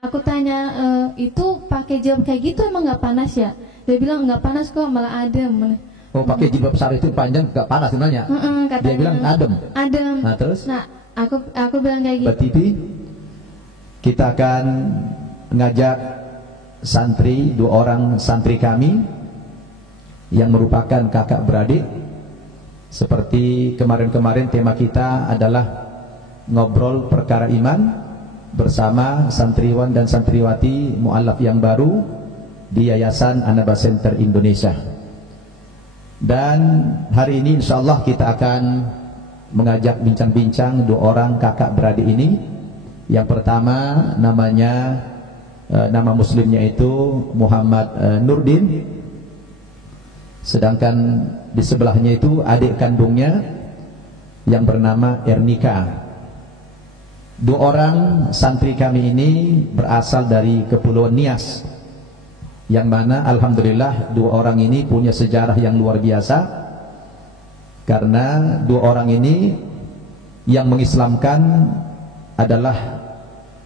Aku tanya, itu pakai jilbab kayak gitu emang nggak panas ya? Dia bilang nggak panas kok, malah adem. Oh, pakai jilbab besar itu panjang nggak panas sebenarnya? Dia bilang adem. Adem. Nah terus? Nah, aku bilang kayak gitu. Mbak Titi, kita akan ngajak santri, 2 orang santri kami yang merupakan kakak beradik. Seperti kemarin-kemarin tema kita adalah ngobrol perkara iman bersama santriwan dan santriwati mu'alaf yang baru di Yayasan Anaba Center Indonesia. Dan hari ini insyaallah kita akan mengajak bincang-bincang 2 orang kakak beradik ini. Yang pertama namanya, nama muslimnya itu Muhammad Nurdin. Sedangkan di sebelahnya itu adik kandungnya yang bernama Ernika. 2 orang santri kami ini berasal dari Kepulauan Nias, yang mana alhamdulillah 2 orang ini punya sejarah yang luar biasa. Karena 2 orang ini yang mengislamkan adalah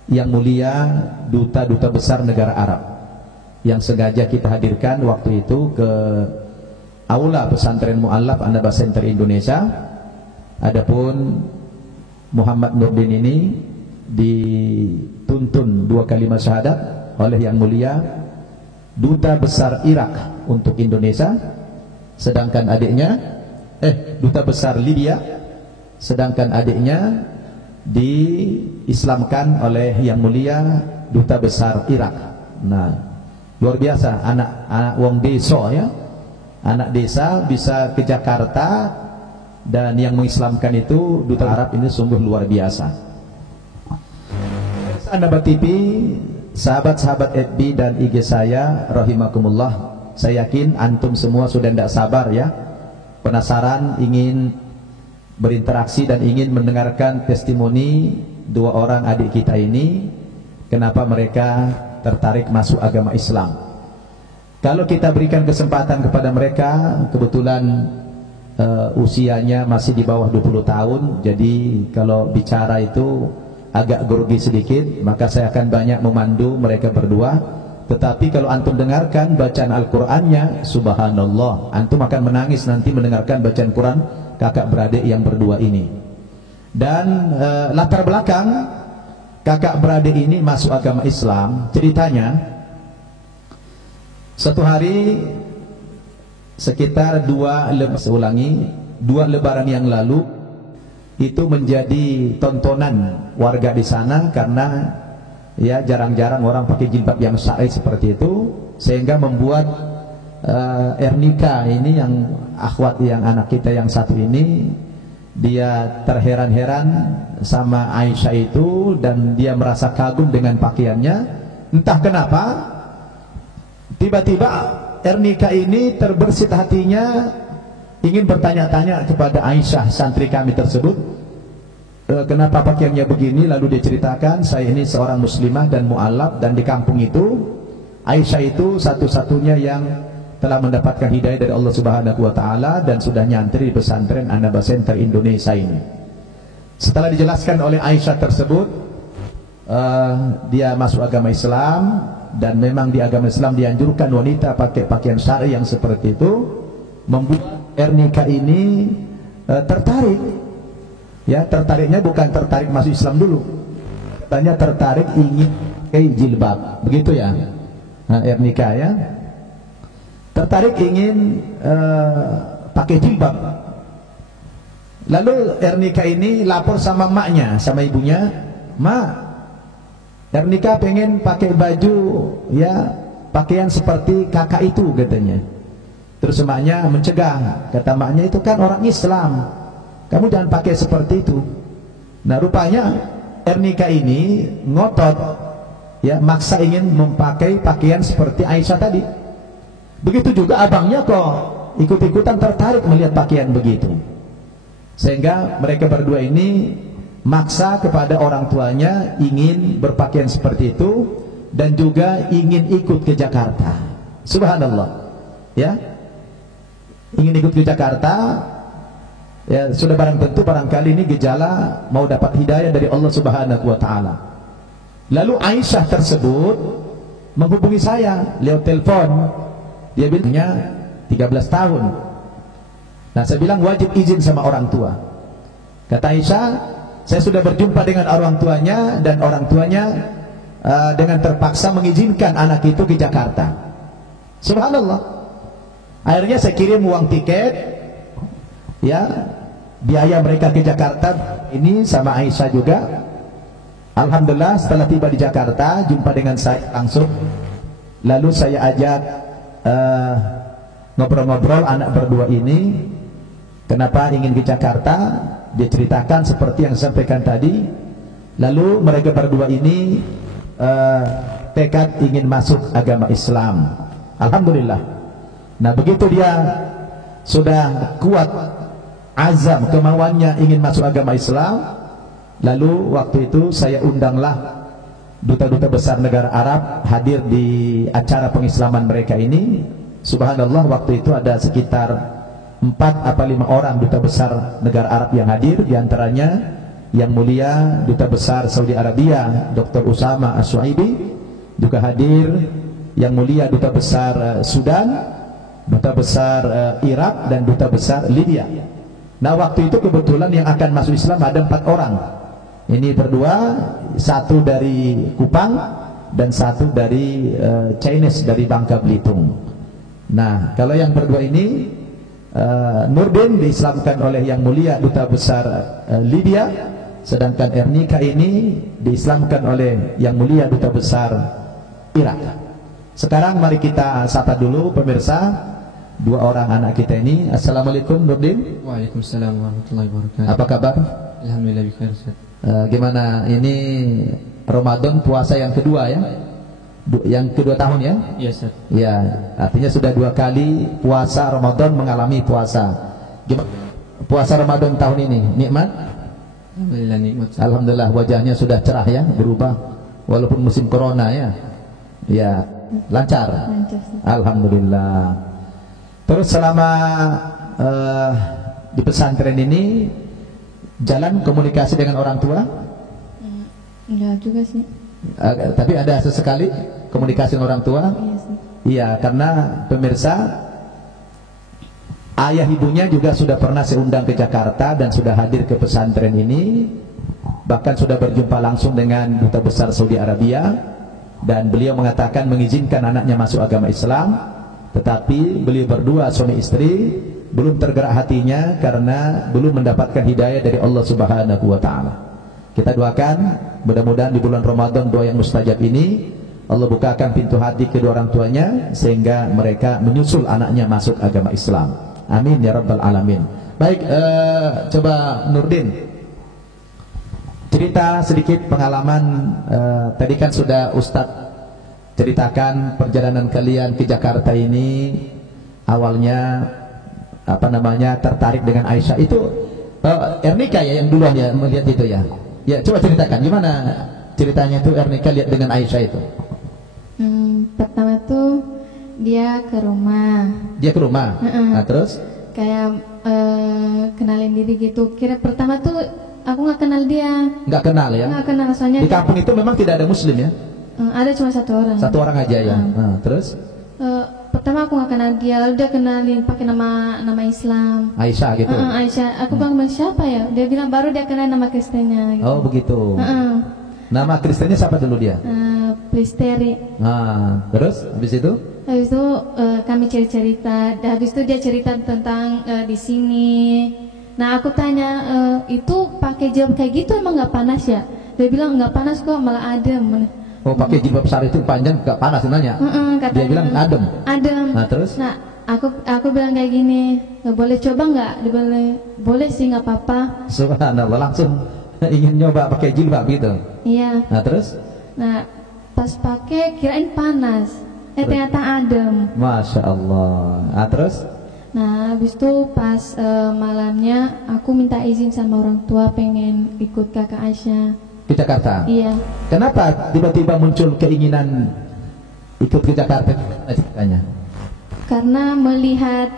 yang mulia duta-duta besar negara Arab, yang sengaja kita hadirkan waktu itu ke aula pesantren mu'alaf Anaba Center Indonesia. Adapun Muhammad Nurdin ini dituntun 2 kalimat syahadat oleh yang mulia duta besar Irak untuk Indonesia, sedangkan adiknya duta besar Libya, sedangkan adiknya diislamkan oleh yang mulia duta besar Irak. Nah, luar biasa, anak wong desa ya. Anak desa bisa ke Jakarta, dan yang mengislamkan itu duta Arab. Ini sungguh luar biasa. Anaba TV, sahabat-sahabat FB dan IG saya rahimakumullah, saya yakin antum semua sudah tidak sabar ya, penasaran, ingin berinteraksi dan ingin mendengarkan testimoni 2 orang adik kita ini, kenapa mereka tertarik masuk agama Islam. Kalau kita berikan kesempatan kepada mereka, kebetulan usianya masih di bawah 20 tahun, jadi kalau bicara itu agak grogi sedikit, maka saya akan banyak memandu mereka berdua. Tetapi kalau antum dengarkan bacaan Al-Qur'annya, subhanallah, antum akan menangis nanti mendengarkan bacaan Quran kakak beradik yang berdua ini. Dan latar belakang kakak beradik ini masuk agama Islam, ceritanya satu hari sekitar 2 lebaran yang lalu itu menjadi tontonan warga di sana, karena ya jarang-jarang orang pakai jilbab yang syar'i seperti itu, sehingga membuat Ernika ini, yang akhwat yang anak kita yang satu ini, dia terheran-heran sama Aisyah itu, dan dia merasa kagum dengan pakaiannya. Entah kenapa tiba-tiba Ernika ini terbersit hatinya, ingin bertanya-tanya kepada Aisyah santri kami tersebut, kenapa pakaiannya begini. Lalu dia ceritakan, saya ini seorang muslimah dan mu'alaf, dan di kampung itu Aisyah itu satu-satunya yang telah mendapatkan hidayah dari Allah Subhanahu wa taala dan sudah nyantri di pesantren Anaba Center Indonesia ini. Setelah dijelaskan oleh Aisyah tersebut, dia masuk agama Islam, dan memang di agama Islam dianjurkan wanita pakai pakaian syar'i yang seperti itu, membuat Ernika ini tertarik. Ya, tertariknya bukan tertarik masuk Islam dulu, katanya tertarik ingin pakai jilbab, begitu ya. Nah, Ernika ya tertarik ingin pakai jilbab. Lalu Ernika ini lapor sama maknya, sama ibunya, "Mak, Ernika pengen pakai baju ya pakaian seperti kakak itu," katanya. Terus maknya mencegah, kata maknya, "Itu kan orang Islam, kamu jangan pakai seperti itu." Nah, rupanya Ernika ini ngotot ya, maksa ingin memakai pakaian seperti Aisyah tadi. Begitu juga abangnya kok ikut-ikutan tertarik melihat pakaian begitu, sehingga mereka berdua ini maksa kepada orang tuanya ingin berpakaian seperti itu, dan juga ingin ikut ke Jakarta. Subhanallah ya, ingin ikut ke Jakarta. Ya, sudah barang tentu barangkali ini gejala mau dapat hidayah dari Allah Subhanahu wa taala. Lalu Aisyah tersebut menghubungi saya lewat telepon. Dia bilangnya 13 tahun. Nah, saya bilang wajib izin sama orang tua. Kata Aisyah, saya sudah berjumpa dengan orang tuanya, dan orang tuanya dengan terpaksa mengizinkan anak itu ke Jakarta. Subhanallah. Akhirnya saya kirim uang tiket, ya, biaya mereka ke Jakarta ini sama Aisyah juga. Alhamdulillah, setelah tiba di Jakarta, jumpa dengan saya langsung. Lalu saya ajak ngobrol-ngobrol anak berdua ini. Kenapa ingin ke Jakarta? Dia ceritakan seperti yang disampaikan tadi. Lalu mereka berdua ini tekad ingin masuk agama Islam. Alhamdulillah. Nah, begitu dia sudah kuat azam kemauannya ingin masuk agama Islam, lalu waktu itu saya undanglah duta-duta besar negara Arab hadir di acara pengislaman mereka ini. Subhanallah, waktu itu ada sekitar 4 apa 5 orang duta besar negara Arab yang hadir. Di antaranya Yang Mulia Duta Besar Saudi Arabia Dr. Usama As-Suaibi juga hadir. Yang Mulia Duta Besar Sudan, Duta Besar Irak, dan Duta Besar Libya. Nah, waktu itu kebetulan yang akan masuk Islam ada 4 orang. Ini berdua, satu dari Kupang dan satu dari Chinese dari Bangka Belitung. Nah, kalau yang berdua ini Nurdin diislamkan oleh Yang Mulia Duta Besar Libya, sedangkan Ernika ini diislamkan oleh Yang Mulia Duta Besar Irak. Sekarang mari kita sapa dulu pemirsa 2 orang anak kita ini. Assalamualaikum Nurdin. Waalaikumsalam warahmatullahi wabarakatuh. Apa kabar? Alhamdulillah bikhair, Ustaz. Gimana ini Ramadan puasa yang kedua ya? Yang kedua tahun ya? Iya, Ustaz. Ya, artinya sudah 2 kali puasa Ramadan mengalami puasa. Gimana puasa Ramadan tahun ini? Nikmat? Alhamdulillah nikmat, Ustaz. Alhamdulillah, wajahnya sudah cerah ya, berubah walaupun musim corona ya. Ya, lancar. Lancar. Alhamdulillah. Terus selama di pesantren ini jalan komunikasi dengan orang tua? Enggak juga sih. Tapi ada sesekali komunikasi dengan orang tua? Iya sih. Iya, karena pemirsa, ayah ibunya juga sudah pernah saya undang ke Jakarta dan sudah hadir ke pesantren ini. Bahkan sudah berjumpa langsung dengan Duta Besar Saudi Arabia, dan beliau mengatakan mengizinkan anaknya masuk agama Islam. Tetapi beliau berdua suami istri belum tergerak hatinya karena belum mendapatkan hidayah dari Allah Subhanahu wa taala. Kita doakan mudah-mudahan di bulan Ramadan doa yang mustajab ini Allah bukakan pintu hati kedua orang tuanya sehingga mereka menyusul anaknya masuk agama Islam. Amin ya rabbal alamin. Baik, coba Nurdin cerita sedikit pengalaman. Tadi kan sudah Ustadz ceritakan perjalanan kalian ke Jakarta ini. Awalnya apa namanya tertarik dengan Aisyah itu. Ernika ya yang duluan ya melihat itu ya. Ya, coba ceritakan gimana ceritanya itu Ernika lihat dengan Aisyah itu. Pertama tuh dia ke rumah. Dia ke rumah. Nah, terus Kayak kenalin diri gitu. Kira pertama tuh aku nggak kenal dia. nggak kenal ya. Nggak kenal, soalnya Di kampung itu memang tidak ada Muslim ya. ada cuma 1 orang. 1 orang aja ya. Nah, terus Pertama aku nggak kenal dia, lalu dia kenalin pakai nama Islam. Aisyah gitu. Aisyah. Aku bilang siapa ya? Dia bilang baru dia kenal nama Kristennya. Gitu. Oh begitu. Nama Kristennya siapa dulu dia? Plisteri. Nah, terus habis itu? Habis itu kami cerita. Habis itu dia cerita tentang di sini. Nah aku tanya, itu pakai jilbab kayak gitu emang nggak panas ya? Dia bilang nggak panas kok, malah adem. Oh, pakai jilbab besar itu panjang nggak panas sebenarnya? Dia bilang adem. Adem. Nah terus? Nah aku bilang kayak gini, boleh coba nggak? Boleh sih, nggak apa-apa. Subhanallah, langsung ingin nyoba pakai jilbab gitu. Iya. Nah terus? Nah pas pakai kirain panas, ternyata adem. Masya Allah. Nah terus? Nah habis itu pas malamnya aku minta izin sama orang tua pengen ikut kakak Aisyah Ke Jakarta? Iya. Kenapa tiba-tiba muncul keinginan ikut ke Jakarta? Ceritanya? Karena melihat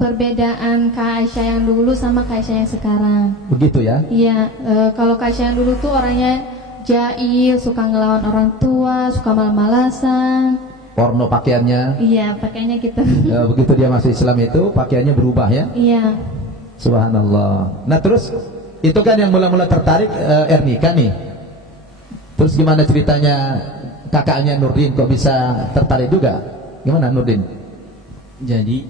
perbedaan Kak Aisyah yang dulu sama Kak Aisyah yang sekarang. Begitu ya? Iya, kalau Kak Aisyah yang dulu tuh orangnya jahil, suka ngelawan orang tua, suka malas-malasan. Porno pakaiannya. Iya, pakainya gitu. Ya, begitu dia masuk Islam itu pakaiannya berubah ya. Iya. Subhanallah. Nah terus itu kan yang mula-mula tertarik Ernika nih. Terus gimana ceritanya kakaknya Nurdin kok bisa tertarik juga? Gimana Nurdin? Jadi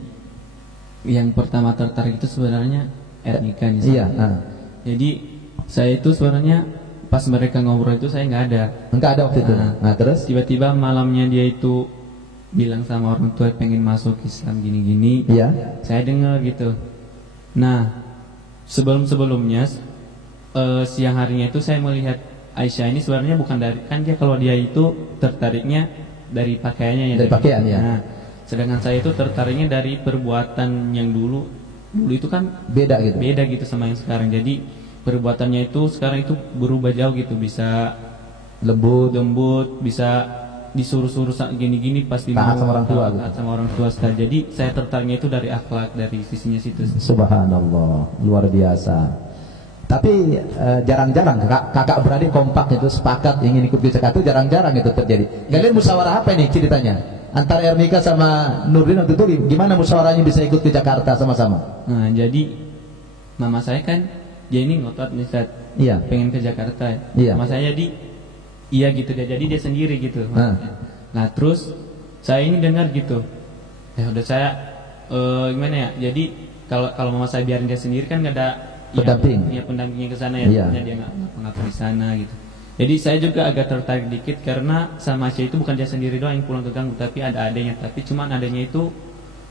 yang pertama tertarik itu sebenarnya Ernika nih. Iya. Jadi saya itu sebenarnya pas mereka ngobrol itu saya nggak ada. Enggak ada waktu itu. Nah terus? Tiba-tiba malamnya dia itu bilang sama orang tua pengen masuk Islam gini-gini. Iya. Saya dengar gitu. Nah sebelumnya siang harinya itu saya melihat Aisyah ini sebenarnya bukan dari, kan dia kalau dia itu tertariknya dari pakaiannya ya. Dari pakaian ya. Nah, sedangkan saya itu tertariknya dari perbuatan yang dulu itu kan beda gitu sama yang sekarang. Jadi perbuatannya itu sekarang itu berubah jauh gitu, bisa lembut, bisa disuruh-suruh gini-gini pasti taat sama orang tua taat sama orang tua. Jadi saya tertariknya itu dari akhlak, dari sisinya situ. Subhanallah, luar biasa. Tapi jarang-jarang kakak beradik kompak itu sepakat ingin ikut ke Jakarta, jarang-jarang itu terjadi. Kalian musyawarah apa nih ceritanya? Antara Ernika sama Nurdin waktu itu gimana musyawarahnya bisa ikut ke Jakarta sama-sama? Nah, jadi mama saya kan dia ini ngotot nih Ustaz. Iya. Pengen ke Jakarta. Iya. Mama saya jadi iya gitu dia, jadi dia sendiri gitu. Nah, terus saya ini dengar gitu. Ya udah saya gimana ya? Jadi kalau mama saya biarin dia sendiri kan nggak ada pendamping. Ya pendampingnya ke sana ya. Iya. Dia nggak ngapa di sana gitu. Jadi saya juga agak tertarik dikit karena sama Aisyah itu bukan dia sendiri doang yang pulang ke Ganggu, tapi ada adanya. Tapi cuman adanya itu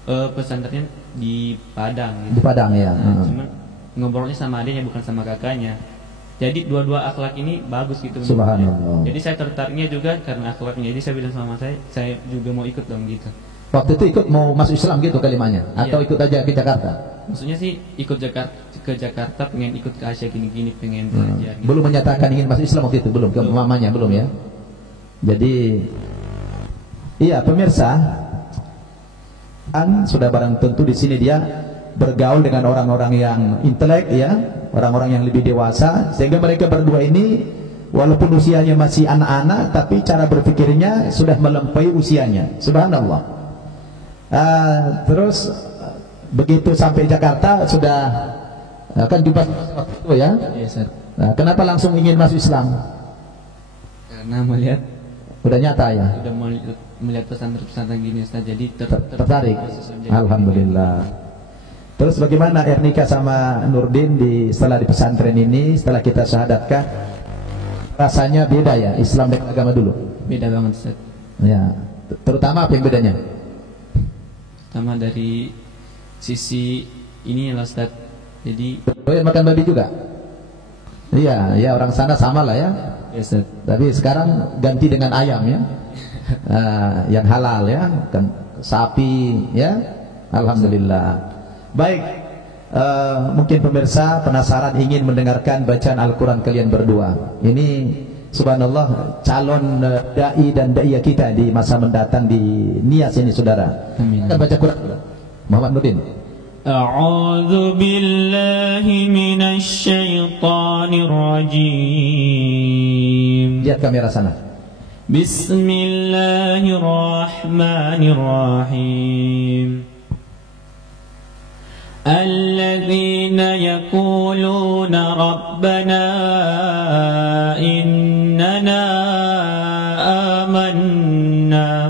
pesantrennya di Padang gitu. Di Padang ya. Nah, cuman ngobrolnya sama adanya bukan sama kakaknya. Jadi dua-dua akhlak ini bagus gitu. Subhanallah. Jadi saya tertariknya juga karena akhlaknya. Jadi saya bilang sama saya juga mau ikut dong gitu. Waktu itu ikut mau masuk Islam gitu kalimatnya? Atau ikut aja ke Jakarta? Maksudnya sih ikut ke Jakarta, pengen ikut ke Asia gini-gini, pengen belajar gitu. Belum menyatakan ingin masuk Islam waktu itu? Belum, ke mamanya belum ya? Jadi iya pemirsa, kan sudah barang tentu di sini dia bergaul dengan orang-orang yang intelek ya, orang-orang yang lebih dewasa, sehingga mereka berdua ini walaupun usianya masih anak-anak, tapi cara berpikirnya sudah melampaui usianya. Subhanallah. Terus begitu sampai Jakarta sudah kan jumpa waktu itu ya. Yes, Nah, kenapa langsung ingin masuk Islam? Karena melihat udah nyata ya. Udah melihat pesantren-pesantren gini Ustaz, jadi tertarik. Alhamdulillah. Terus bagaimana Ernika sama Nurdin setelah di pesantren ini, setelah kita syahadatkan, rasanya beda ya Islam dengan agama dulu? Beda banget Ustaz. Ya, terutama apa yang bedanya? Pertama dari sisi ini ya Ustaz. Jadi makan babi juga? Iya, ya orang sana sama lah ya. Yes, Ustaz. Tapi sekarang ganti dengan ayam ya. Yang halal ya, kan sapi ya. Alhamdulillah. Baik, mungkin pemirsa penasaran ingin mendengarkan bacaan Al-Quran kalian berdua. Ini subhanallah calon dai dan daiyah kita di masa mendatang di Nias ini saudara. Amin. Kita baca Quran Muhammad Nurdin. A'udzu billahi minasy syaithanir rajim. Lihat kamera sana. Bismillahirrahmanirrahim. الذين يقولون ربنا إننا آمنا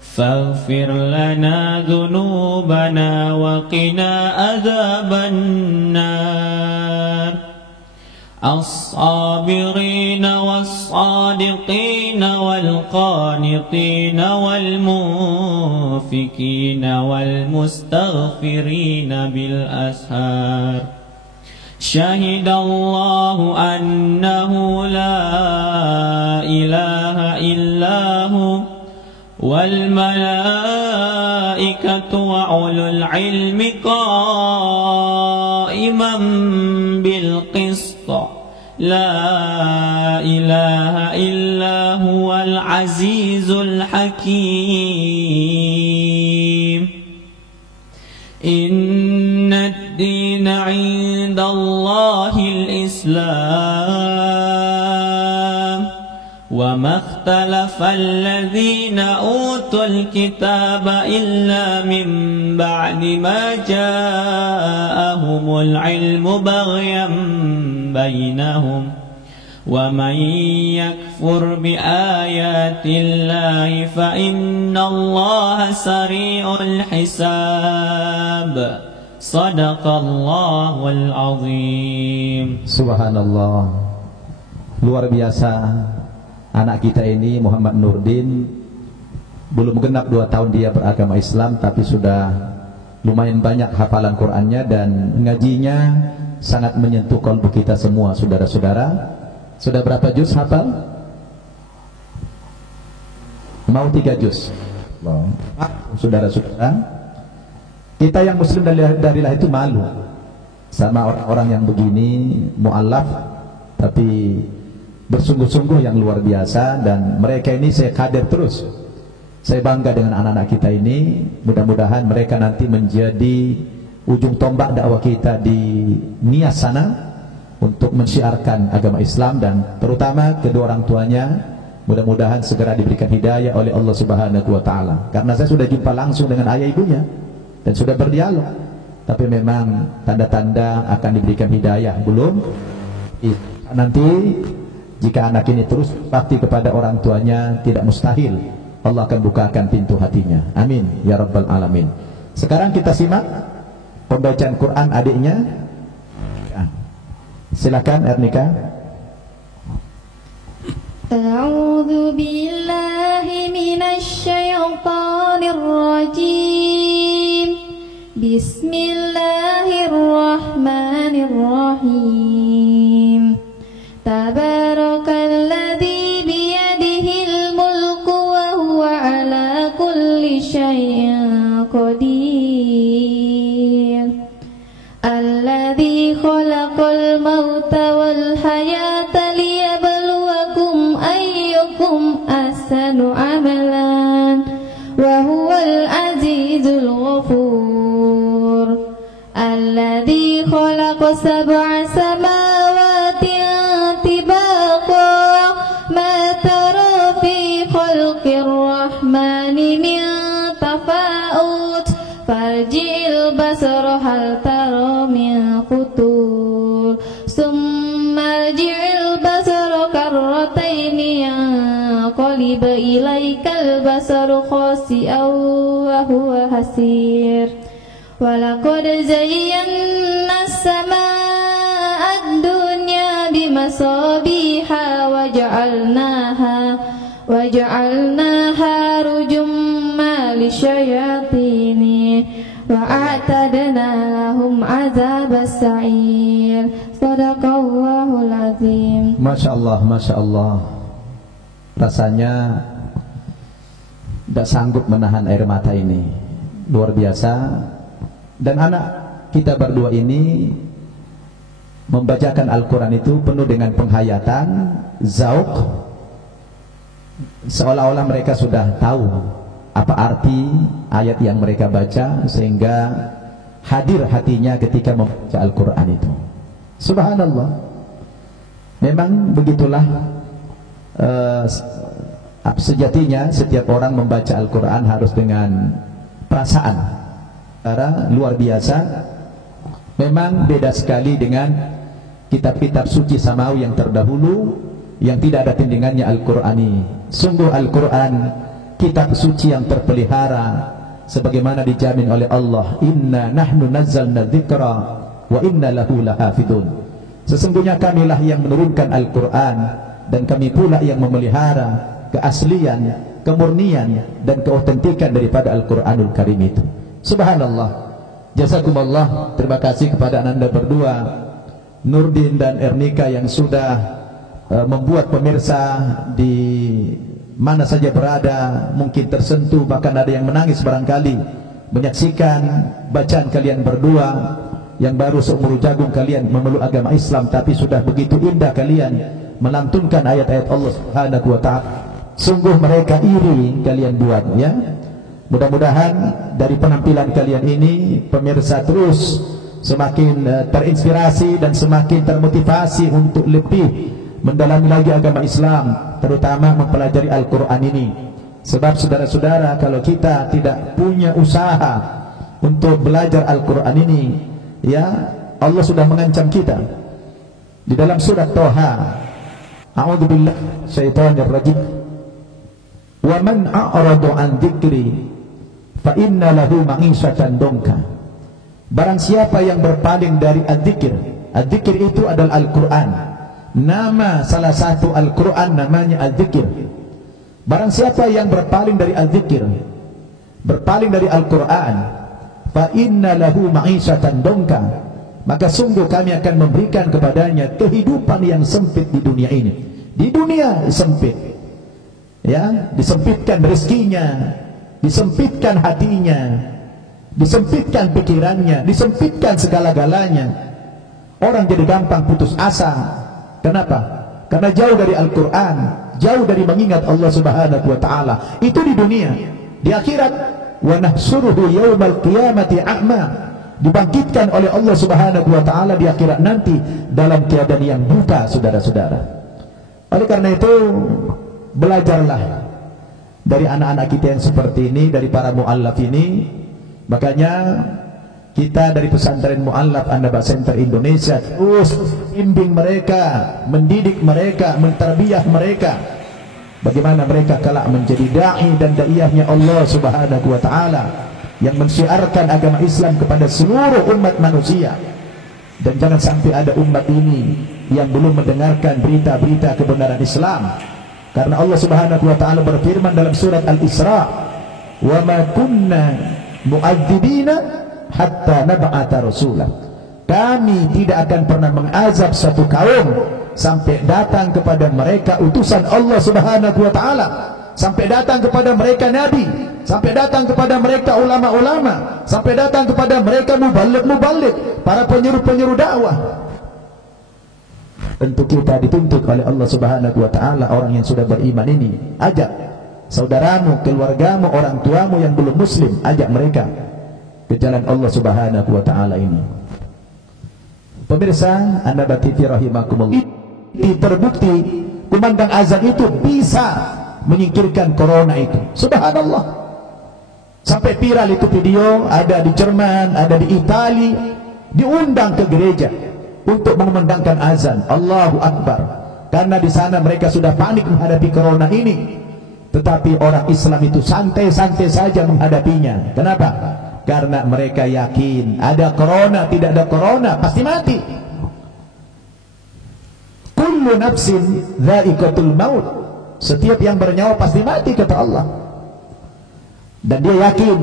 فاغفر لنا ذنوبنا وقنا عذاب النار الصابرين والصادقين والقانطين والمنفقين والمستغفرين بالأسحار شهد الله أنه لا إله إلا هو والملائكة وأولو العلم قائما بالقسط لا إله إلا هو العزيز الحكيم إن الدين عند الله الإسلام وما اختلف الذين أوتوا الكتاب إلا من بعد ما جاءهم العلم بغيا بينهم ومن يكفر بآيات الله فإن الله سريع الحساب صدق الله العظيم. Subhanallah, luar biasa. Anak kita ini Muhammad Nurdin belum genap 2 tahun dia beragama Islam, tapi sudah lumayan banyak hafalan Qur'annya dan ngajinya sangat menyentuh kalbu kita semua, saudara-saudara. Sudah berapa juz hafal? Mau 3 juz. Saudara-saudara, kita yang muslim dari lahir itu malu sama orang-orang yang begini, mu'allaf, tapi bersungguh-sungguh yang luar biasa. Dan mereka ini saya kader terus. Saya bangga dengan anak-anak kita ini. Mudah-mudahan mereka nanti menjadi ujung tombak dakwah kita di Nias sana untuk mensyiarkan agama Islam, dan terutama kedua orang tuanya mudah-mudahan segera diberikan hidayah oleh Allah Subhanahu wa taala. Karena saya sudah jumpa langsung dengan ayah ibunya dan sudah berdialog, tapi memang tanda-tanda akan diberikan hidayah belum. Nanti jika anak ini terus bakti kepada orang tuanya, tidak mustahil Allah akan bukakan pintu hatinya. Amin ya rabbal alamin. Sekarang kita simak pembacaan Quran adiknya. Silakan Ernika. A'udzu billahi minasy syaithanir rajim. Bismillahirrahmanirrahim. Tabarakalladzi biyadihil mulku wa huwa ala kulli syai'in qadir. Alladzi khalaqal mauta wal hayata liyabluwakum ayyukum ahsanu amalan wa huwal azizul ghafur. Alladzi khalaqa sab'a samawati tibaqa ma tara fi khalqir rahmani min tafa'ut farji'il basara hal tara min futur summa rji'il basara karrataini yanqalib ilaikal basaru khasi'an wa huwa hasir. Walaqad zayyana as-samaa'a ad-dunya bimasabiha waja'alnaha rujumma lisyayatini wa a'tadna lahum 'adzabas sa'ir. Shadaqallahul azim. Masya Allah, Masya Allah. Rasanya tidak sanggup menahan air mata ini. Luar biasa. Dan anak kita berdua ini membacakan Al-Quran itu penuh dengan penghayatan, zauk, seolah-olah mereka sudah tahu apa arti ayat yang mereka baca, sehingga hadir hatinya ketika membaca Al-Quran itu. Subhanallah. Memang begitulah sejatinya setiap orang membaca Al-Quran harus dengan perasaan. Cara luar biasa. Memang beda sekali dengan kitab-kitab suci samawi yang terdahulu yang tidak ada tandingannya Al-Qur'ani. Sungguh Al-Quran kitab suci yang terpelihara sebagaimana dijamin oleh Allah, inna nahnu nazzalna dzikra wa inna lahu lahafidun. Sesungguhnya kamilah yang menurunkan Al-Quran dan kami pula yang memelihara keaslian, kemurnian dan keautentikan daripada Al-Quranul Karim itu. Subhanallah. Jazakumullah. Terima kasih kepada Anda berdua, Nurdin dan Ernika, yang sudah membuat pemirsa di mana saja berada mungkin tersentuh, bahkan ada yang menangis barangkali menyaksikan bacaan kalian berdua yang baru seumur jagung kalian memeluk agama Islam, tapi sudah begitu indah kalian melantunkan ayat-ayat Allah Subhanahu wa ta'ala. Sungguh mereka iri kalian buat, ya. Mudah-mudahan dari penampilan kalian ini pemirsa terus semakin terinspirasi dan semakin termotivasi untuk lebih mendalami lagi agama Islam, terutama mempelajari Al-Quran ini. Sebab saudara-saudara, kalau kita tidak punya usaha untuk belajar Al-Quran ini, ya, Allah sudah mengancam kita di dalam surat Toha. A'udzubillahi minasyaitonir rajim. Wa man a'radu an dzikri fa inna lahu ma'isyatan dongka. Barang siapa yang berpaling dari adzikir, adzikir itu adalah Al-Quran. Nama salah satu Al-Quran namanya adzikir. Barang siapa yang berpaling dari adzikir, berpaling dari Al-Quran, fa inna lahu ma'isyatan dongka, maka sungguh kami akan memberikan kepadanya kehidupan yang sempit di dunia ini. Di dunia sempit, ya, disempitkan rezekinya, disempitkan hatinya, disempitkan pikirannya, disempitkan segala-galanya. Orang jadi gampang putus asa. Kenapa? Karena jauh dari Al-Quran, jauh dari mengingat Allah Subhanahu wa ta'ala. Itu di dunia. Di akhirat, wa nahsuruhu yaumal qiyamati a'ma, dibangkitkan oleh Allah Subhanahu wa ta'ala di akhirat nanti dalam keadaan yang buta, saudara-saudara. Oleh karena itu, belajarlah dari anak-anak kita yang seperti ini, dari para mu'allaf ini. Makanya kita dari pesantren Mu'allaf An-Naba Center Indonesia terus bimbing mereka, mendidik mereka, mentarbiyah mereka, bagaimana mereka kelak menjadi da'i dan da'iyahnya Allah Subhanahu wa ta'ala, yang mensiarkan agama Islam kepada seluruh umat manusia. Dan jangan sampai ada umat ini yang belum mendengarkan berita-berita kebenaran Islam. Karena Allah Subhanahu wa ta'ala berfirman dalam surat Al-Isra, wa ma kunna mu'adzibina hatta nab'ata rasulah. Kami tidak akan pernah mengazab satu kaum sampai datang kepada mereka utusan Allah Subhanahu wa ta'ala, sampai datang kepada mereka nabi, sampai datang kepada mereka ulama-ulama, sampai datang kepada mereka muballigh-muballigh, para penyeru-penyeru dakwah. Tentu kita dituntut oleh Allah Subhanahu wa ta'ala, orang yang sudah beriman ini, ajak saudaramu, keluargamu, orang tuamu yang belum muslim, ajak mereka ke jalan Allah Subhanahu wa ta'ala ini. Pemirsa An-Naba TV rahimakumullah, terbukti kumandang azan itu bisa menyingkirkan corona itu. Subhanallah. Sampai viral itu video, ada di Jerman, ada di Itali, diundang ke gereja untuk mengumandangkan azan. Allahu Akbar. Karena di sana mereka sudah panik menghadapi corona ini. Tetapi orang Islam itu santai-santai saja menghadapinya. Kenapa? Karena mereka yakin ada corona, tidak ada corona, pasti mati. Kullu nafsin dha'iqatul maut. Setiap yang bernyawa pasti mati, kata Allah. Dan dia yakin.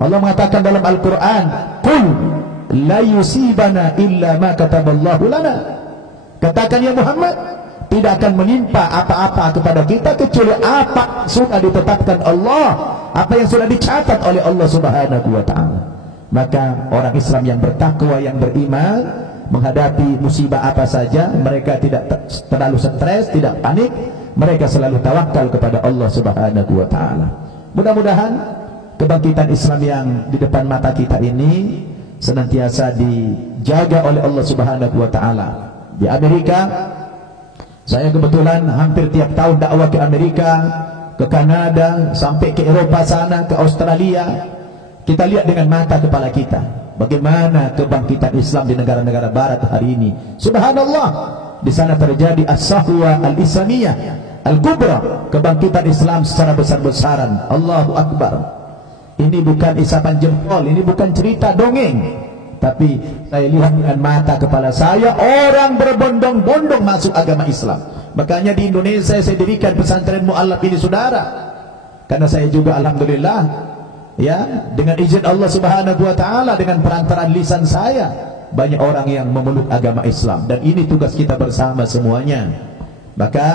Allah mengatakan dalam Al-Quran, Qul la yusibana illa ma kataballahu lana. Katakan ya Muhammad, tidak akan menimpa apa-apa kepada kita kecuali apa sudah ditetapkan Allah, apa yang sudah dicatat oleh Allah Subhanahu wa ta'ala. Maka orang Islam yang bertakwa, yang beriman, menghadapi musibah apa saja, mereka tidak terlalu stres, tidak panik, mereka selalu tawakal kepada Allah Subhanahu wa ta'ala. Mudah-mudahan kebangkitan Islam yang di depan mata kita ini senantiasa dijaga oleh Allah Subhanahu wa ta'ala. Di Amerika, saya kebetulan hampir tiap tahun dakwah ke Amerika, ke Kanada, sampai ke Eropa sana, ke Australia. Kita lihat dengan mata kepala kita bagaimana kebangkitan Islam di negara-negara barat hari ini. Subhanallah, di sana terjadi as-sahwa al-islamiyah al-kubra, kebangkitan Islam secara besar-besaran. Allahu Akbar. Ini bukan isapan jempol, ini bukan cerita dongeng, tapi saya lihat dengan mata kepala saya, orang berbondong-bondong masuk agama Islam. Makanya di Indonesia saya dirikan pesantren Mu'allaf ini, saudara. Karena saya juga alhamdulillah, ya, dengan izin Allah Subhanahu wa ta'ala, dengan perantaraan lisan saya, banyak orang yang memeluk agama Islam. Dan ini tugas kita bersama semuanya. Maka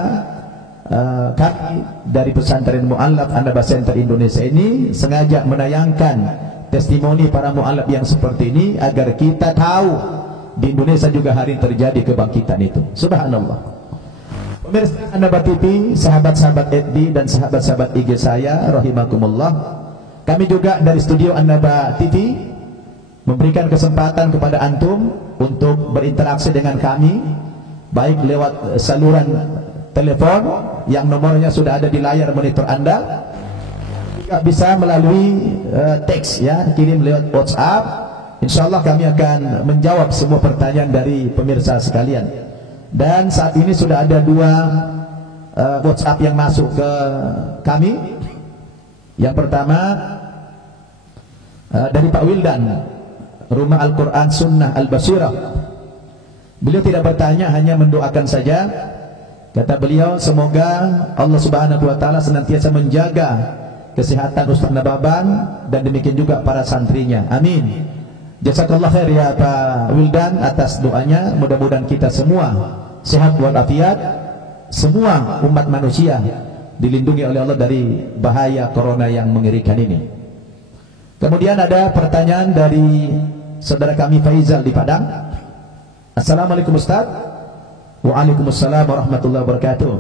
kami dari pesantren Mu'allaf An-Naba Center Indonesia ini sengaja menayangkan testimoni para mu'allaf yang seperti ini, agar kita tahu di Indonesia juga hari terjadi kebangkitan itu. Subhanallah. Pemirsa An-Naba TV, sahabat-sahabat FB dan sahabat-sahabat IG saya rahimakumullah, kami juga dari studio An-Naba TV memberikan kesempatan kepada antum untuk berinteraksi dengan kami, baik lewat saluran telepon yang nomornya sudah ada di layar monitor Anda, juga bisa melalui teks ya, kirim lewat WhatsApp. Insyaallah kami akan menjawab semua pertanyaan dari pemirsa sekalian. Dan saat ini sudah ada 2 WhatsApp yang masuk ke kami. Yang pertama dari Pak Wildan, Rumah Al-Quran Sunnah Al-Basirah. Beliau tidak bertanya, hanya mendoakan saja. Kata beliau, semoga Allah Subhanahu wa taala senantiasa menjaga kesehatan Ustaz Nababan dan demikian juga para santrinya. Amin. Jazakallah khair ya Pak Wildan atas doanya. Mudah-mudahan kita semua sehat walafiat, semua umat manusia dilindungi oleh Allah dari bahaya corona yang mengerikan ini. Kemudian ada pertanyaan dari saudara kami Faizal di Padang. Assalamualaikum Ustaz. Waalaikumsalam warahmatullahi wabarakatuh.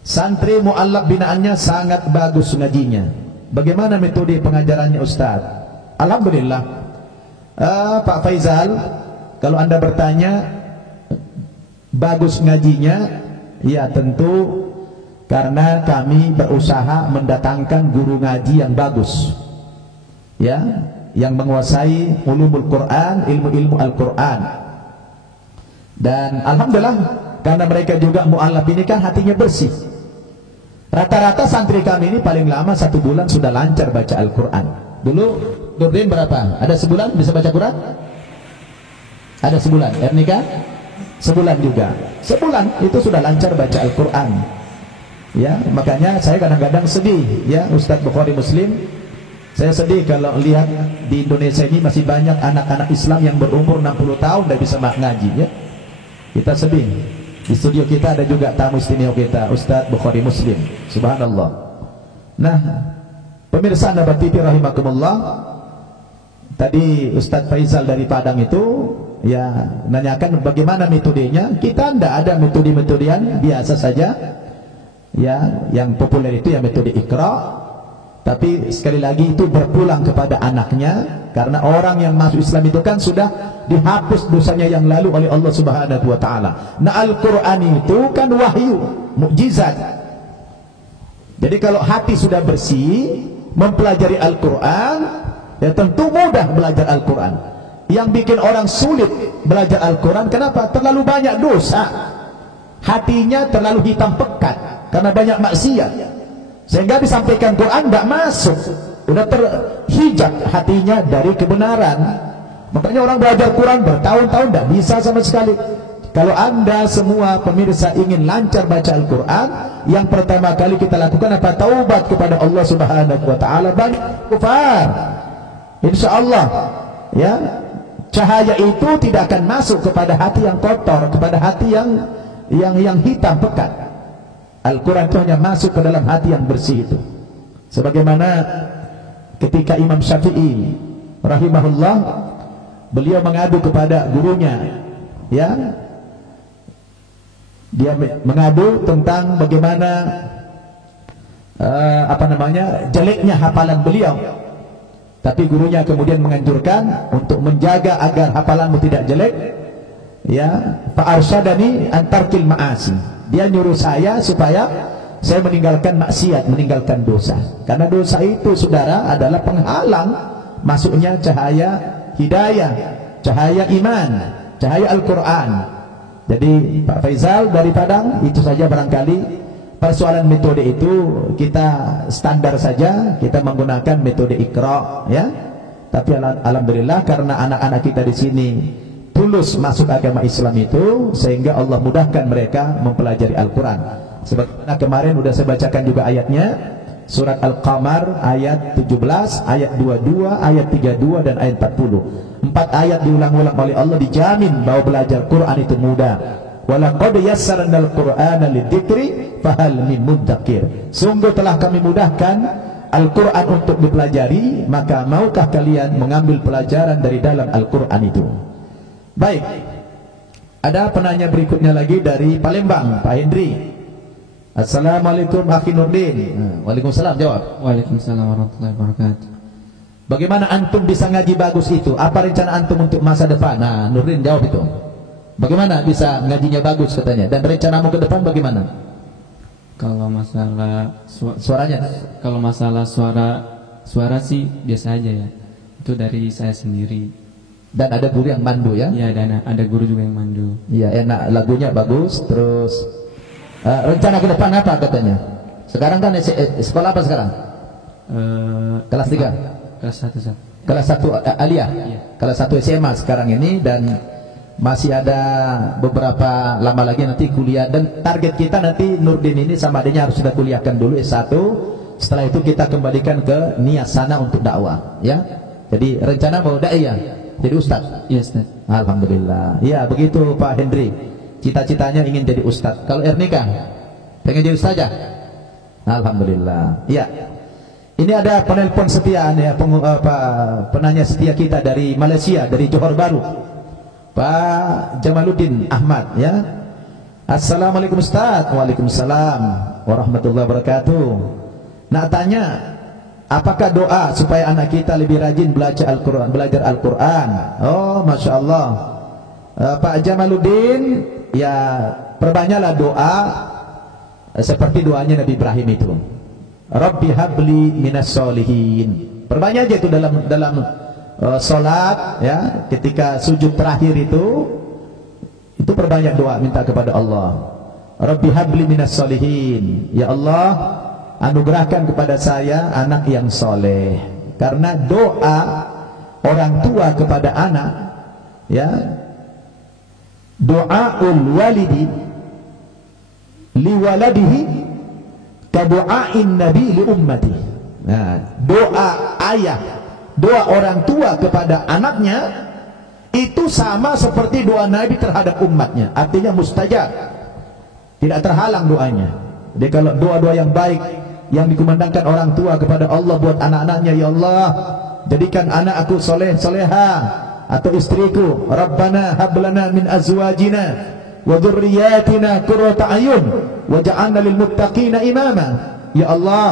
Santri mu'allaf binaannya sangat bagus ngajinya. Bagaimana metode pengajarannya Ustaz? Alhamdulillah. Pak Faizal, kalau Anda bertanya bagus ngajinya, ya tentu karena kami berusaha mendatangkan guru ngaji yang bagus, ya, yang menguasai ulumul Quran, ilmu-ilmu Al-Quran. Dan alhamdulillah karena mereka juga mu'allaf ini kan hatinya bersih. Rata-rata santri kami ini paling lama 1 bulan sudah lancar baca Al-Quran. Dulu Nurdin berapa? Ada sebulan bisa baca Quran? Ada sebulan. Ernika? Sebulan juga. Sebulan itu sudah lancar baca Al-Quran. Ya, makanya saya kadang-kadang sedih ya Ustadz Bukhari Muslim. Saya sedih kalau lihat di Indonesia ini masih banyak anak-anak Islam yang berumur 60 tahun tidak bisa ngaji ya. Kita sedih. Di studio kita ada juga tamu istimewa kita, Ustadz Bukhari Muslim. Subhanallah. Nah, pemirsa Nabat TV rahimakumullah, tadi Ustadz Faizal dari Padang itu ya nanyakan bagaimana metodenya. Kita tidak ada metode-metodian, biasa saja. Ya, yang populer itu ya metode Iqra. Tapi sekali lagi itu berpulang kepada anaknya, karena orang yang masuk Islam itu kan sudah dihapus dosanya yang lalu oleh Allah Subhanahu wa taala. Nah, Al-Qur'an itu kan wahyu, mukjizat. Jadi kalau hati sudah bersih, mempelajari Al-Qur'an, ya tentu mudah belajar Al-Qur'an. Yang bikin orang sulit belajar Al-Quran, kenapa? Terlalu banyak dosa. Hatinya terlalu hitam pekat karena banyak maksiat, sehingga disampaikan Quran tidak masuk. Sudah terhijab hatinya dari kebenaran. Makanya orang belajar Quran bertahun-tahun tidak bisa sama sekali. Kalau Anda semua pemirsa ingin lancar baca Al-Quran, yang pertama kali kita lakukan apa? Taubat kepada Allah Subhanahu wa taala. Banyak kufar, insyaallah ya, cahaya itu tidak akan masuk kepada hati yang kotor, kepada hati yang hitam pekat. Al-Quran itu hanya masuk ke dalam hati yang bersih itu. Sebagaimana ketika Imam Syafi'i rahimahullah, beliau mengadu kepada gurunya, ya, dia mengadu tentang bagaimana jeleknya hafalan beliau. Tapi gurunya kemudian menganjurkan untuk menjaga agar hafalanmu tidak jelek, ya, fa arsyadani an tarkil ma'asi. Dia nyuruh saya supaya saya meninggalkan maksiat, meninggalkan dosa. Karena dosa itu saudara adalah penghalang masuknya cahaya hidayah, cahaya iman, cahaya Al-Quran. Jadi Pak Faizal dari Padang, itu saja barangkali persoalan metode itu kita standar saja, kita menggunakan metode Iqra, ya. Tapi alhamdulillah karena anak-anak kita di sini tulus masuk agama Islam itu, sehingga Allah mudahkan mereka mempelajari Al-Quran. Sebagaimana kemarin sudah saya bacakan juga ayatnya, surat Al-Qamar ayat 17, ayat 22, ayat 32 dan ayat 40. 4 ayat diulang-ulang oleh Allah, dijamin bahwa belajar Quran itu mudah. Walaqad yassarnal Qur'ana lidzikri fahal min mudzakir. Sungguh telah kami mudahkan Al-Quran untuk dipelajari, maka maukah kalian mengambil pelajaran dari dalam Al-Quran itu? Baik, ada penanya berikutnya lagi dari Palembang, Pak Hendri. Assalamualaikum Akhi Nurdin. Waalaikumsalam, jawab. Waalaikumsalam warahmatullahi wabarakatuh. Bagaimana antum bisa ngaji bagus itu? Apa rencana antum untuk masa depan? Nah, Nurdin jawab itu. Bagaimana bisa ngajinya bagus katanya? Dan rencanamu ke depan bagaimana? Kalau masalah Suaranya? kalau masalah suara sih biasa aja ya. Itu dari saya sendiri. Dan ada guru yang mandu ya? Iya, dan ada guru juga yang mandu. Iya, enak, lagunya bagus. Terus rencana ke depan apa katanya? Sekarang kan sekolah apa sekarang? Kelas 3? Kelas 1, Sab. Kelas 1 aliyah? Iya. Kelas 1 SMA sekarang ini, dan masih ada beberapa lama lagi nanti kuliah. Dan target kita nanti Nurdin ini sama adanya harus sudah kuliahkan dulu S1. Setelah itu kita kembalikan ke niat sana untuk dakwah ya. Jadi rencana mau dakwah jadi ustaz. Iya, Ustaz. Alhamdulillah. Ya begitu Pak Hendri. Cita-citanya ingin jadi ustaz. Kalau Ernika pengen jadi ustazah. Alhamdulillah. Ya. Ini ada penelpon setia ya, penanya setia kita dari Malaysia, dari Johor Bahru. Pak Jamaluddin Ahmad ya. Assalamualaikum Ustaz. Waalaikumsalam warahmatullahi wabarakatuh. Nak tanya, apakah doa supaya anak kita lebih rajin belajar Al-Quran? Oh, Masya Allah. Pak Jamaluddin, ya perbanyaklah doa seperti doanya Nabi Ibrahim itu. Rabbi habli minas solihin. Perbanyak aja itu dalam salat ya, ketika sujud terakhir itu perbanyak doa minta kepada Allah. Rabbi habli minas solihin. Ya Allah, anugerahkan kepada saya anak yang soleh. Karena doa orang tua kepada anak ya, doaul walidi liwaladihi kadu'ain nabi li ummati. Nah, doa ayah, doa orang tua kepada anaknya itu sama seperti doa Nabi terhadap umatnya. Artinya mustajab, tidak terhalang doanya. Jadi kalau doa-doa yang baik yang dikumandangkan orang tua kepada Allah buat anak-anaknya, ya Allah jadikan anak aku soleh soleha, atau istriku, Rabbana hablana min azwajina wa dzurriyyatina qurrata ayun waj'alna lil muttaqina imama. Ya Allah,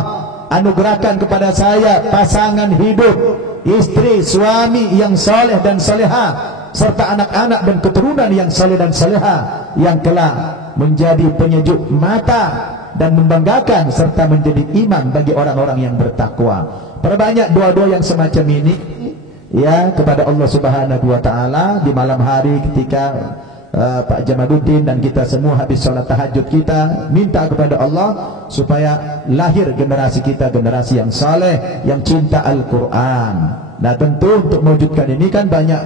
anugerahkan kepada saya pasangan hidup, istri, suami yang soleh dan soleha, serta anak-anak dan keturunan yang soleh dan soleha, yang kelak menjadi penyejuk mata dan membanggakan serta menjadi imam bagi orang-orang yang bertakwa. Perbanyak doa-doa yang semacam ini ya kepada Allah Subhanahu wa taala di malam hari ketika Pak Jamaluddin dan kita semua habis sholat tahajud, kita minta kepada Allah supaya lahir generasi kita, generasi yang saleh, yang cinta Al-Quran. Nah tentu untuk mewujudkan ini kan banyak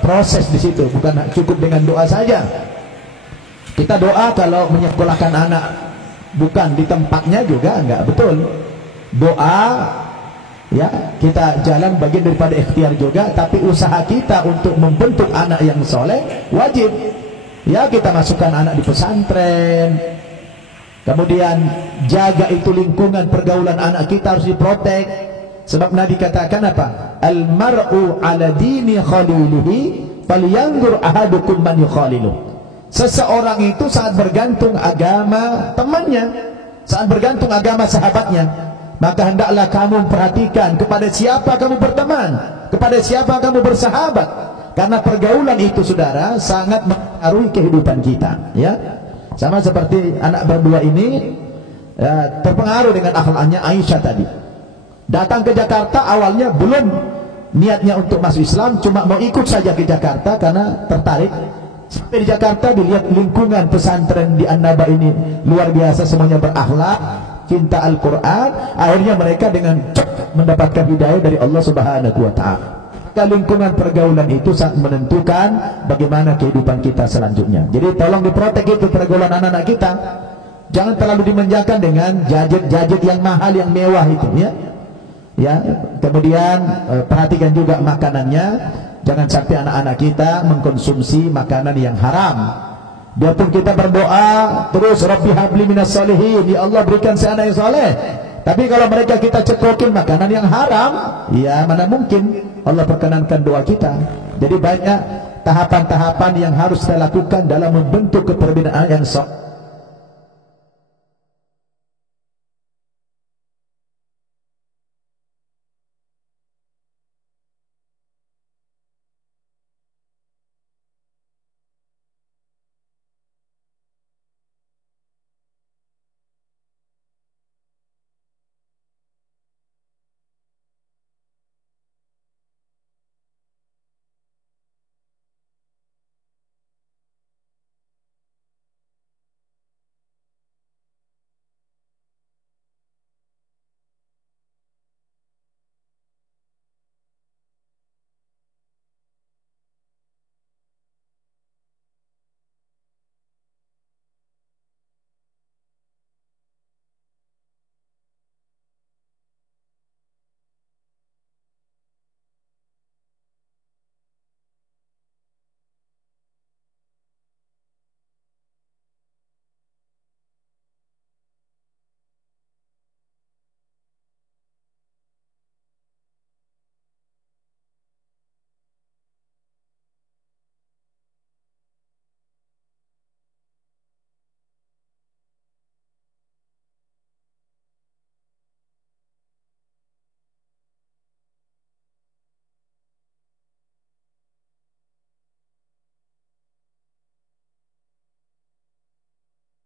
proses di situ, bukan cukup dengan doa saja. Kita doa kalau menyekolahkan anak bukan di tempatnya juga enggak betul. Doa ya, kita jalan bagian daripada ikhtiar juga, tapi usaha kita untuk membentuk anak yang soleh wajib. Ya, kita masukkan anak di pesantren, kemudian jaga itu lingkungan pergaulan anak kita harus diprotek. Sebab Nabi katakan apa? Al-mar'u ala dini khalilihi falyanzur ahadukum man yukhaliluh. Seseorang itu sangat bergantung agama temannya, sangat bergantung agama sahabatnya. Maka hendaklah kamu perhatikan kepada siapa kamu berteman, kepada siapa kamu bersahabat. Karena pergaulan itu saudara sangat mempengaruhi kehidupan kita ya. Sama seperti anak berdua ini ya, terpengaruh dengan akhlaknya Aisyah tadi. Datang ke Jakarta awalnya belum niatnya untuk masuk Islam, cuma mau ikut saja ke Jakarta karena tertarik. Sampai di Jakarta dilihat lingkungan pesantren di An-Naba ini luar biasa, semuanya berakhlak, cinta Al-Quran. Akhirnya mereka dengan cepat mendapatkan hidayah dari Allah Subhanahu wa ta'ala. Maka lingkungan pergaulan itu sangat menentukan bagaimana kehidupan kita selanjutnya. Jadi tolong diprotek itu pergaulan anak-anak kita. Jangan terlalu dimanjakan dengan gadget-gadget yang mahal, yang mewah itu ya. Ya, kemudian perhatikan juga makanannya. Jangan sampai anak-anak kita mengkonsumsi makanan yang haram. Biarpun kita berdoa terus, Rabbi habli minas solihin, ya Allah berikan saya anak yang soleh, tapi kalau mereka kita cekokin makanan yang haram, ya mana mungkin Allah perkenankan doa kita. Jadi banyak tahapan-tahapan yang harus kita lakukan dalam membentuk keperbedaan yang soleh.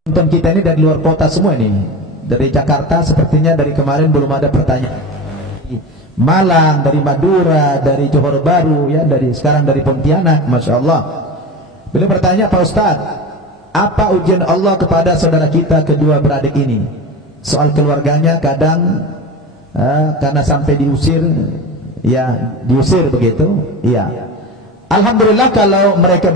Penonton kita ini dari luar kota semua ini. Dari Jakarta sepertinya dari kemarin belum ada pertanyaan. Malang, dari Madura, dari Johor Baru, ya, sekarang dari Pontianak, masya Allah. Beliau bertanya, Pak Ustadz, apa ujian Allah kepada saudara kita kedua beradik ini? Soal keluarganya kadang karena sampai diusir, ya diusir begitu, ya. Alhamdulillah kalau mereka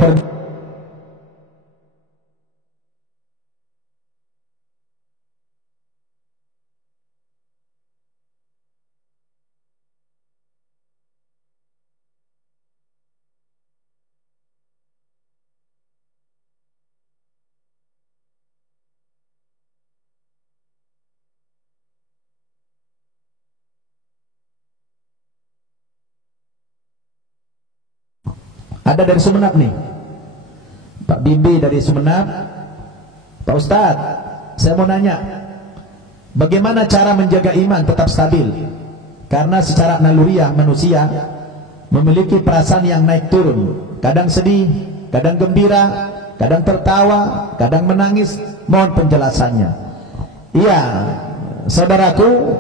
ada dari Sumenab nih, Pak Bibi dari Sumenab. Pak Ustadz, saya mau nanya, bagaimana cara menjaga iman tetap stabil? Karena secara naluriah manusia memiliki perasaan yang naik turun, kadang sedih, kadang gembira, kadang tertawa, kadang menangis. Mohon penjelasannya. Iya, saudaraku,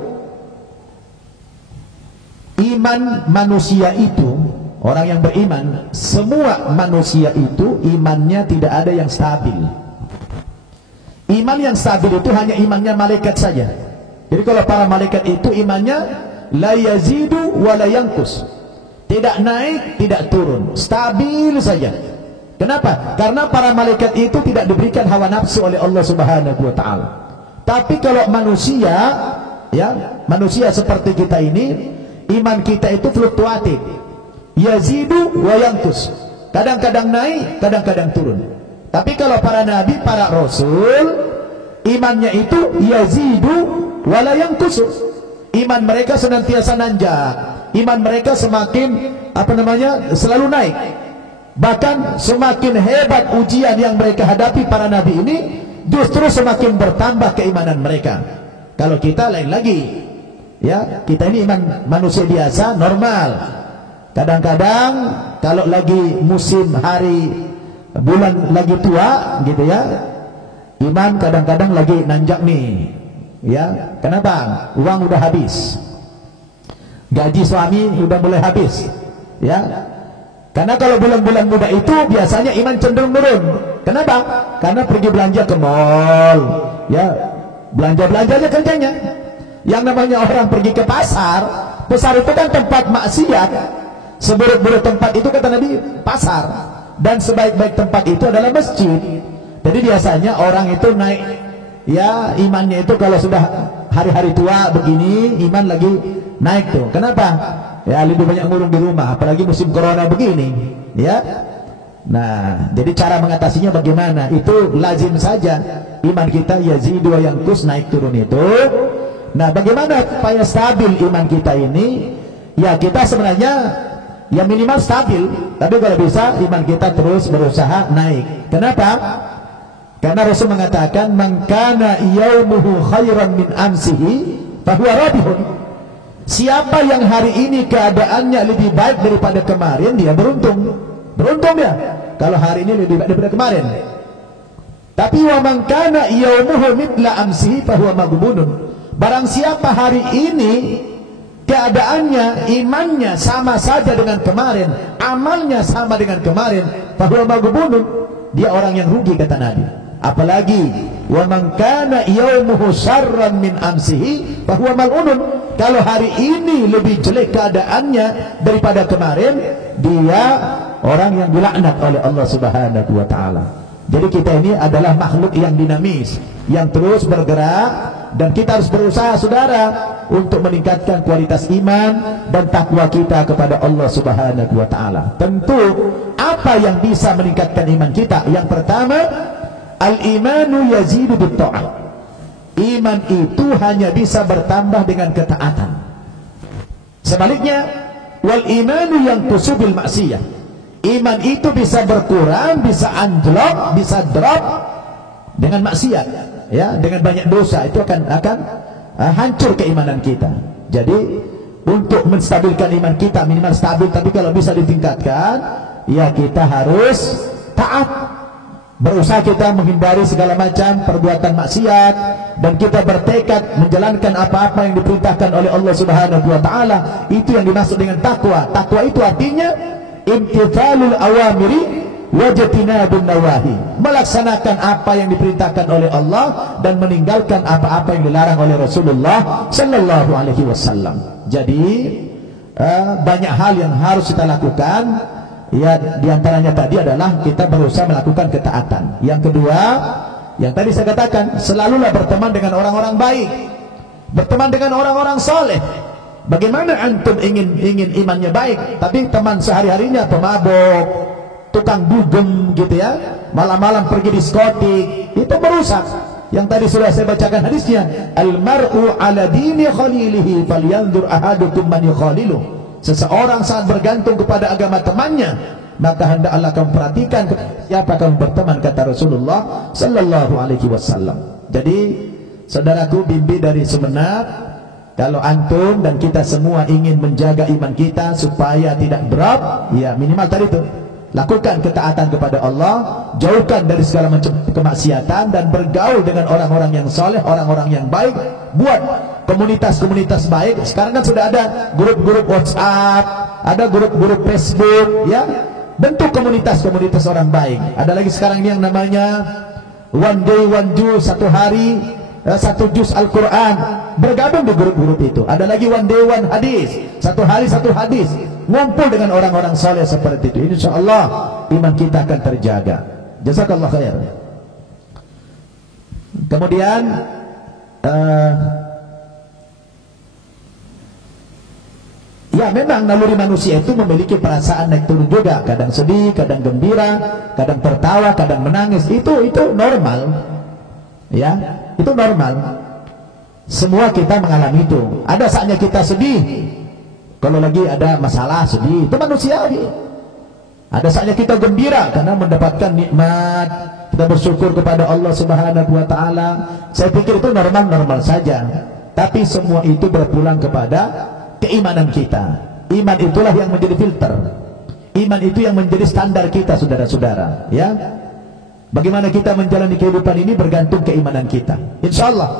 iman manusia itu, orang yang beriman, semua manusia itu imannya tidak ada yang stabil. Iman yang stabil itu hanya imannya malaikat saja. Jadi kalau para malaikat itu imannya la yazidu wa la yanqus. Tidak naik, tidak turun, stabil saja. Kenapa? Karena para malaikat itu tidak diberikan hawa nafsu oleh Allah Subhanahu wa taala. Tapi kalau manusia, ya, manusia seperti kita ini, iman kita itu fluktuatif. Yazidu wa yanqus. Kadang-kadang naik, kadang-kadang turun. Tapi kalau para nabi, para rasul, imannya itu yazidu wa la yanqus. Iman mereka senantiasa nanjak. Iman mereka semakin selalu naik. Bahkan semakin hebat ujian yang mereka hadapi para nabi ini, justru semakin bertambah keimanan mereka. Kalau kita lain lagi. Ya, kita ini iman manusia biasa, normal. Kadang-kadang kalau lagi musim hari bulan lagi tua gitu ya, iman kadang-kadang lagi nanjak nih. Ya, kenapa? Uang udah habis. Gaji suami udah mulai habis. Ya. Karena kalau bulan-bulan muda itu biasanya iman cenderung turun. Kenapa? Karena pergi belanja ke mall. Ya, belanja-belanja aja kerjanya. Yang namanya orang pergi ke pasar, pasar itu kan tempat maksiat. Seburuk-buruk tempat itu kata Nabi pasar, dan sebaik-baik tempat itu adalah masjid. Jadi biasanya orang itu naik, ya, imannya itu kalau sudah hari-hari tua begini, iman lagi naik tuh. Kenapa? Ya, lebih banyak ngurung di rumah, apalagi musim corona begini, ya. Nah, jadi cara mengatasinya bagaimana? Itu lazim saja iman kita yazidu wa yanqus, naik turun itu. Nah, bagaimana supaya stabil iman kita ini? Ya, kita sebenarnya ya minimal stabil, tapi kalau bisa iman kita terus berusaha naik. Kenapa? Karena Rasul mengatakan, man kana yaumuhu khairan min amsihi fahuwa rabihun. Siapa yang hari ini keadaannya lebih baik daripada kemarin, dia beruntung. Beruntung dia kalau hari ini lebih baik daripada kemarin. Tapi wa man kana yaumuhu mithla amsihi fahuwa maghbunun. Barang siapa hari ini keadaannya, imannya sama saja dengan kemarin, amalnya sama dengan kemarin, fahuwa maghbunun, dia orang yang rugi kata Nabi. Apalagi wa man kana yaumuhu syarran min amsihi fahuwa mal'unun. Kalau hari ini lebih jelek keadaannya daripada kemarin, dia orang yang dilaknat oleh Allah Subhanahu wa taala. Jadi kita ini adalah makhluk yang dinamis, yang terus bergerak, dan kita harus berusaha saudara untuk meningkatkan kualitas iman dan takwa kita kepada Allah Subhanahu wa taala. Tentu apa yang bisa meningkatkan iman kita? Yang pertama, al-imanu yazidu bit-ta'ah. Iman itu hanya bisa bertambah dengan ketaatan. Sebaliknya, wal imanu yanqusu bil maksiyah. Iman itu bisa berkurang, bisa anjlok, bisa drop dengan maksiat, ya, dengan banyak dosa. Itu akan hancur keimanan kita. Jadi untuk menstabilkan iman kita minimal stabil, tapi kalau bisa ditingkatkan, ya kita harus taat. berusaha kita menghindari segala macam perbuatan maksiat, dan kita bertekad menjalankan apa-apa yang diperintahkan oleh Allah Subhanahu wa taala. Itu yang dimaksud dengan takwa. Takwa itu artinya imtithalul awamiri wajtinabun nawahi, melaksanakan apa yang diperintahkan oleh Allah dan meninggalkan apa-apa yang dilarang oleh Rasulullah sallallahu alaihi wasallam. Jadi banyak hal yang harus kita lakukan. Ya, diantaranya tadi adalah kita berusaha melakukan ketaatan. Yang kedua, yang tadi saya katakan, selalulah berteman dengan orang-orang baik, berteman dengan orang-orang soleh. Bagaimana antum ingin imannya baik, tapi teman sehari-harinya pemabuk, tukang dugem gitu ya, malam-malam pergi diskotik, itu merusak. Yang tadi sudah saya bacakan hadisnya, al-mar'u ala dini khalilihi falyanzur ahadukum man yukhaliluh. Seseorang sangat bergantung kepada agama temannya, maka hendaklah kamu perhatikan siapa kamu berteman, kata Rasulullah sallallahu alaihi wasallam. Jadi saudaraku Bimbi dari Sumeneb, kalau antum dan kita semua ingin menjaga iman kita supaya tidak drop, ya minimal tadi itu, lakukan ketaatan kepada Allah, jauhkan dari segala macam kemaksiatan, dan bergaul dengan orang-orang yang soleh, orang-orang yang baik. Buat komunitas-komunitas baik. Sekarang kan sudah ada grup-grup WhatsApp, ada grup-grup Facebook, ya. Bentuk komunitas-komunitas orang baik. Ada lagi sekarang ini yang namanya one day one juz, satu hari satu juz Al-Quran. Bergabung di grup-grup itu. Ada lagi one day one hadis, satu hari satu hadis. Ngumpul dengan orang-orang soleh seperti itu, insyaallah iman kita akan terjaga. Jazakallah khair. Kemudian ya memang naluri manusia itu memiliki perasaan naik turun juga, kadang sedih, kadang gembira, kadang tertawa, kadang menangis. Itu normal. Ya, itu normal. Semua kita mengalami itu. Ada saatnya kita sedih, kalau lagi ada masalah sedih, itu manusiawi. Ada saatnya kita gembira karena mendapatkan nikmat, kita bersyukur kepada Allah Subhanahu wa taala. Saya pikir itu normal-normal saja. Tapi semua itu berpulang kepada keimanan kita. Iman itulah yang menjadi filter. Iman itu yang menjadi standar kita, saudara-saudara, ya. Bagaimana kita menjalani kehidupan ini bergantung keimanan kita. Insyaallah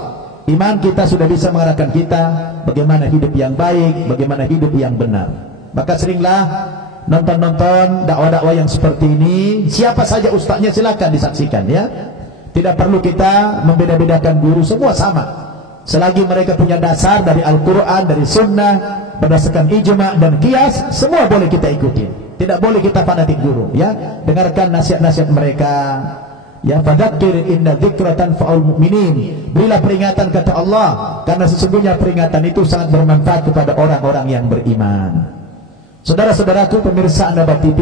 iman kita sudah bisa mengarahkan kita bagaimana hidup yang baik, bagaimana hidup yang benar. Maka seringlah nonton-nonton dakwah-dakwah yang seperti ini. Siapa saja ustaznya silakan disaksikan, ya. Tidak perlu kita membeda-bedakan guru, semua sama. Selagi mereka punya dasar dari Al-Quran, dari Sunnah, berdasarkan ijma' dan qiyas, semua boleh kita ikuti. Tidak boleh kita fanatik guru, ya. Dengarkan nasihat-nasihat mereka. Ya, fadzakir inna dzikra tanfa'ul mu'minin. Berilah peringatan, kata Allah, karena sesungguhnya peringatan itu sangat bermanfaat kepada orang-orang yang beriman. Saudara-saudaraku pemirsa An-Nabaah TV,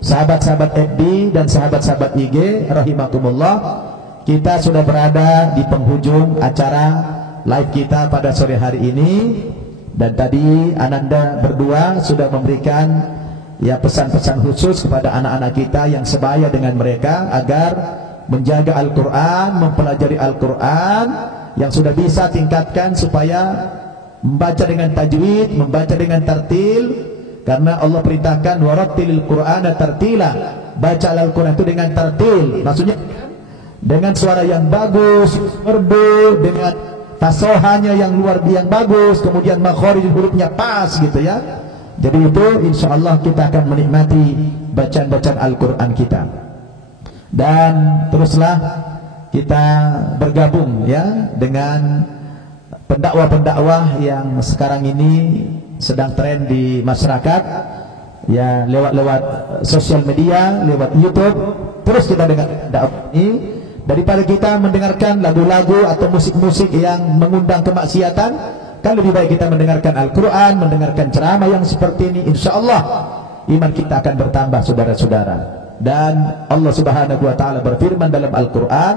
sahabat-sahabat FB dan sahabat-sahabat IG rahimakumullah, kita sudah berada di penghujung acara live kita pada sore hari ini. Dan tadi Ananda berdua sudah memberikan ya pesan-pesan khusus kepada anak-anak kita yang sebaya dengan mereka agar menjaga Al-Quran, mempelajari Al-Quran. Yang sudah bisa tingkatkan supaya membaca dengan tajwid, membaca dengan tartil. Karena Allah perintahkan warattilil Qur'ana tartila. Baca Al-Quran itu dengan tartil, maksudnya dengan suara yang bagus, merdu, dengan fasohanya yang luar biasa bagus, kemudian makharij hurufnya pas gitu ya. Jadi itu insyaallah kita akan menikmati bacaan-bacaan Al-Quran kita. Dan teruslah kita bergabung ya dengan pendakwah-pendakwah yang sekarang ini sedang tren di masyarakat, ya, lewat sosial media, lewat YouTube. Terus kita dengar dakwah ini, daripada kita mendengarkan lagu-lagu atau musik-musik yang mengundang kemaksiatan, kan lebih baik kita mendengarkan Al-Quran, mendengarkan ceramah yang seperti ini. InsyaAllah iman kita akan bertambah, saudara-saudara. Dan Allah Subhanahu wa ta'ala berfirman dalam Al-Quran,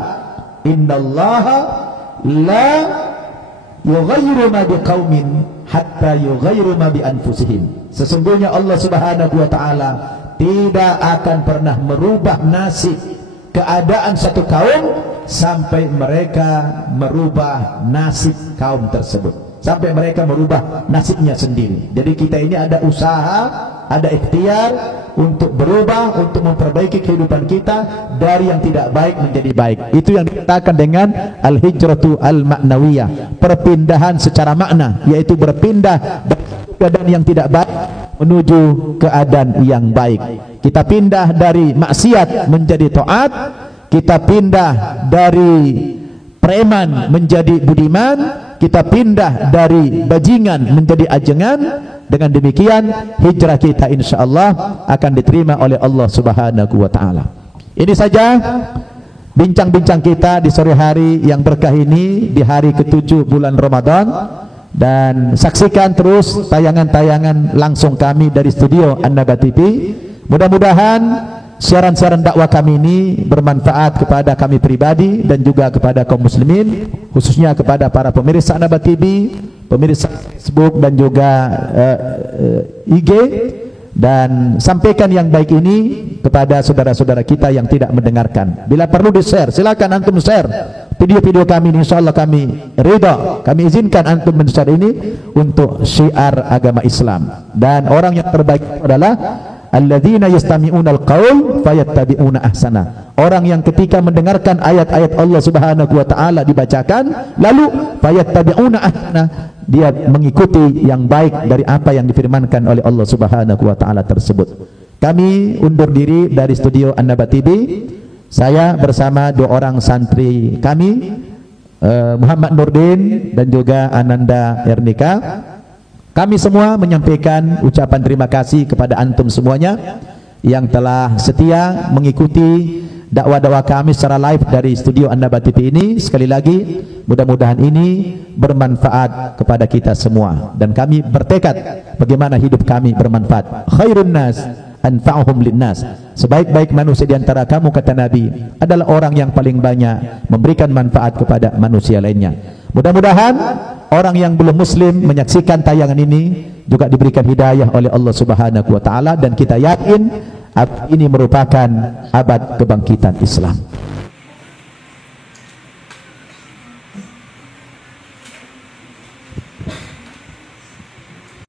innallaha la yughayyiru ma biqaumin hatta yughayyiru ma bi anfusihim. Sesungguhnya Allah Subhanahu wa ta'ala tidak akan pernah merubah nasib keadaan satu kaum sampai mereka merubah nasib kaum tersebut. sampai mereka merubah nasibnya sendiri. Jadi kita ini ada usaha, ada ikhtiar untuk berubah, untuk memperbaiki kehidupan kita dari yang tidak baik menjadi baik. Itu yang dikatakan dengan al-hijratu al-ma'nawiyah, perpindahan secara makna, yaitu berpindah dari keadaan yang tidak baik menuju keadaan yang baik. Kita pindah dari maksiat menjadi taat, kita pindah dari preman menjadi budiman, kita pindah dari bajingan menjadi ajengan. Dengan demikian hijrah kita insyaallah akan diterima oleh Allah Subhanahu wa taala. Ini saja bincang-bincang kita di sore hari yang berkah ini, di hari ke-7 bulan Ramadan. Dan saksikan terus tayangan-tayangan langsung kami dari studio An-Naba TV. Mudah-mudahan siaran-siaran dakwah kami ini bermanfaat kepada kami pribadi dan juga kepada kaum muslimin, khususnya kepada para pemirsa An-Naba TV, pemirsa Facebook dan juga IG. Dan sampaikan yang baik ini kepada saudara-saudara kita yang tidak mendengarkan. Bila perlu di-share, silakan antum share video-video kami ini, insyaallah kami ridha, kami izinkan antum men-share ini untuk syiar agama Islam. Dan orang yang terbaik adalah alladzina yastami'una al-qaul fayattabi'una ahsana. Orang yang ketika mendengarkan ayat-ayat Allah Subhanahu wa taala dibacakan, lalu fayattabi'una ahsana, dia mengikuti yang baik dari apa yang difirmankan oleh Allah Subhanahu wa taala tersebut. Kami undur diri dari studio An-Naba TV. Saya bersama dua orang santri kami, Muhammad Nurdin dan juga Ananda Ernika. Kami semua menyampaikan ucapan terima kasih kepada antum semuanya yang telah setia mengikuti dakwah-dakwah kami secara live dari studio An-Naba TV ini. Sekali lagi, mudah-mudahan ini bermanfaat kepada kita semua, dan kami bertekad bagaimana hidup kami bermanfaat. Khairun nas anfa'uhum linnas. Sebaik-baik manusia di antara kamu, kata Nabi, adalah orang yang paling banyak memberikan manfaat kepada manusia lainnya. Mudah-mudahan orang yang belum muslim menyaksikan tayangan ini juga diberikan hidayah oleh Allah Subhanahu wa taala, dan kita yakin ini merupakan abad kebangkitan Islam.